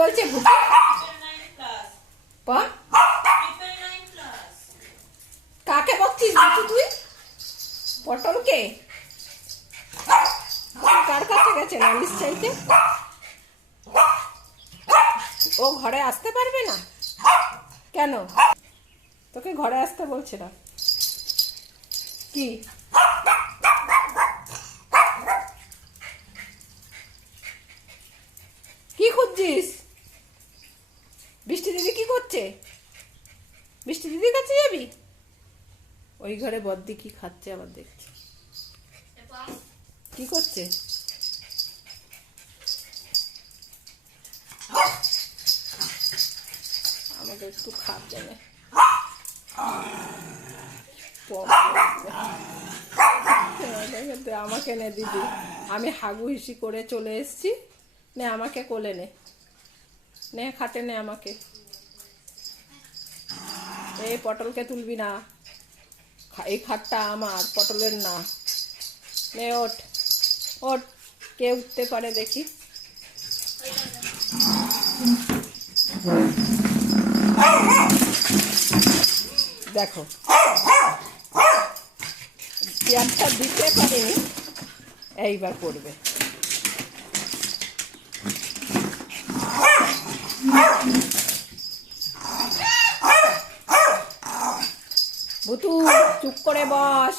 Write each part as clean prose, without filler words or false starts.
বলছে ভুতু? কাকে বকছিস ভুতু তুই? পটলকে? কার কাছে গেছে নালিশ চাইতে? ও ঘরে আসতে পারবে না কেন? তোকে ঘরে আসতে বলছে না কি? কি খুঁজছিস? বৃষ্টি দিদি কি করছে? বৃষ্টি দিদির কাছে যাবি? ওই ঘরে বদ্দি কি খাচ্ছে আবার দেখছি। কি করছে? আমাকে একটু খাপ দেবে। আমাকে নে দিদি, আমি হাগু হিসি করে চলে এসছি। নে আমাকে কোলে নে, নে খাটে নে আমাকে। এই পটলকে তুলবি না, এই খাটটা আমার, পটলের না। নে ওঠ ওঠ, কে উঠতে পারে দেখি। দেখো চেয়ারটা দিতে পারিনি, এইবার করবে। ভুতু চুপ করে বস।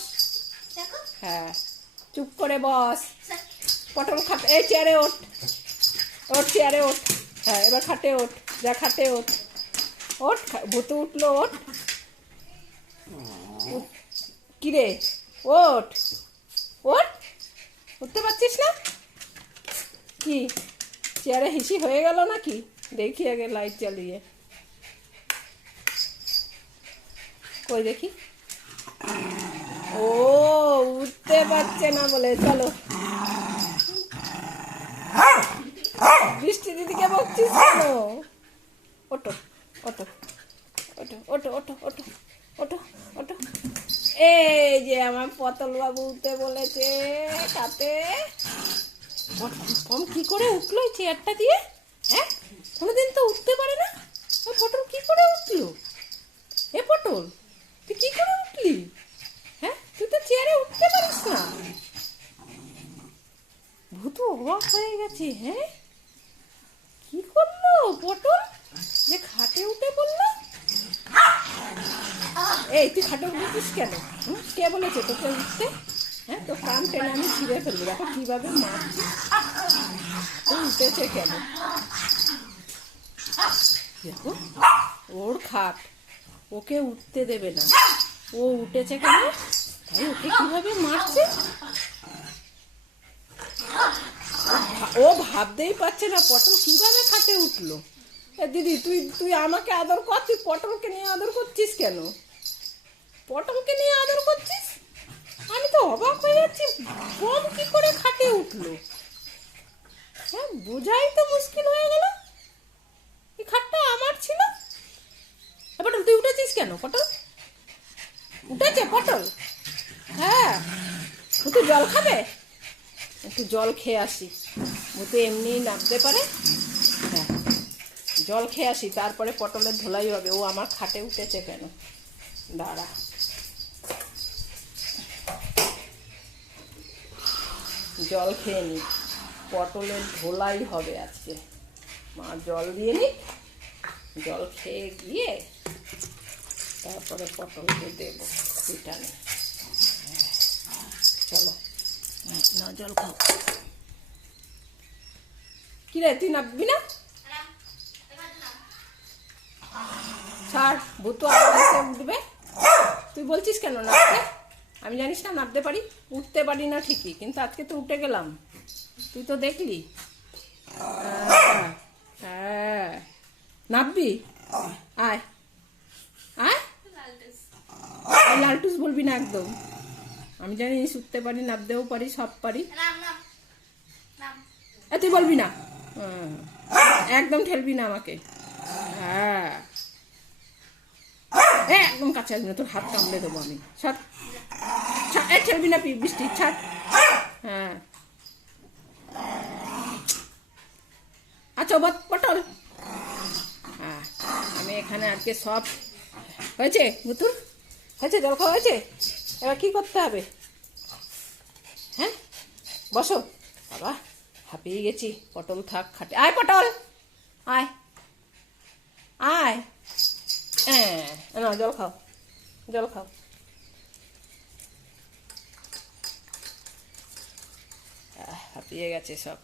হ্যাঁ চুপ করে বস। পটল খাটে, এই চেয়ারে ওঠ, ওঠ চেয়ারে ওঠ। হ্যাঁ এবার খাটে ওঠ, যা খাটে ওঠ, ওঠ। ভুতু উঠলো, ওঠ। কিরে ওঠ, ওঠ, উঠতে পারছিস না কি? চেয়ারে হিসি হয়ে গেল নাকি? দেখি আগে লাইট জ্বালিয়ে, কই দেখি। ও উঠতে পারছে না বলে, চলো। বৃষ্টি দিদিকে বকছিস কেন? ওটো ওটো ওটো ওটো ওটো ওটো ওটো ওটো। এই যে আমার পটল বাবু উঠতে বলেছে তাতে কি করে উঠলো চেয়ারটা দিয়ে? হ্যাঁ কোনোদিন তো উঠতে পারে না। ওই পটল কি করে উঠলো? এ পটল তুই কি করে উঠলি? হ্যাঁ তুই তো চেয়ারে উঠতে পারিস না। ভূতু অবাক হয়ে গেছে। হ্যাঁ কি করলো পটল যে খাটে উঠে পড়লো? এই তুই খাটে উঠেছিস কেন? কে বলেছে তোকে উঠতে? হ্যাঁ তো কান টেনে আমি ছিঁড়ে ফেলবো। দেখো কিভাবে মারছিস। তো উঠেছে কেন? দেখো ওর খাট, ওকে উঠতে দেবে না। ও উঠেছে কেন? তাই ওকে কিভাবে মারছে। ও ভাবতেই পারছে না পটল কিভাবে খাটে উঠলো। দিদি তুই তুই আমাকে আদর কর, তুই পটলকে নিয়ে আদর করছিস কেন? পটলকে নিয়ে আদর করছিস? আমি তো অবাক হয়ে যাচ্ছি, বম কি করে খাটে উঠলো। হ্যাঁ বোঝাই তো মুশকিল হয়ে গেল। এই খাটটা আমার ছিল। পটল তুই উঠেছিস কেন? পটল উঠেছে পটল? হ্যাঁ একটু জল খাবে? একটু জল খেয়ে আসি। ভূতে এমনি নামতে পারে। হ্যাঁ জল খেয়ে আসি, তারপরে পটলের ধোলাই হবে। ও আমার খাটে উঠেছে কেন? দাঁড়া জল খেয়ে নি, পটলের ধোলাই হবে আজকে। মা জল দিয়ে নি, জল খেয়ে গিয়ে তারপরে পটলকে দেবো পিটানে। চলো না জল খাও। কি রে তুই নামবি না? ছাড়, ভূতু আবার উঠবে। তুই বলছিস কেন নামতে? আমি জানিস না নামতে পারি, উঠতে পারি না ঠিকই, কিন্তু আজকে তো উঠে গেলাম। তুই তো দেখলি। হ্যাঁ নামবি, আয় আয়। লালটুস বলবি না একদম। আমি জানিস উঠতে পারি, নামতেও পারি, সব পারি। তুই বলবি না, একদম ঠেলবি না আমাকে। হ্যাঁ একদম কাছে আসবি না, তোর হাত কামড়ে দেবো আমি। সব ঠেলবি না বৃষ্টি, ছাড়। হ্যাঁ আচ্ছা পটল আজকে সব হয়েছে গুতুর, হয়েছে জল খাওয়া হয়েছে, এবার কি করতে হবে? হ্যাঁ বসো, বাবা হাঁপিয়ে গেছি, পটল থাক খাটে, আয় পটল আয় আয়, হ্যাঁ না জল খাও, জল খাও। হাঁপিয়ে গেছে সব।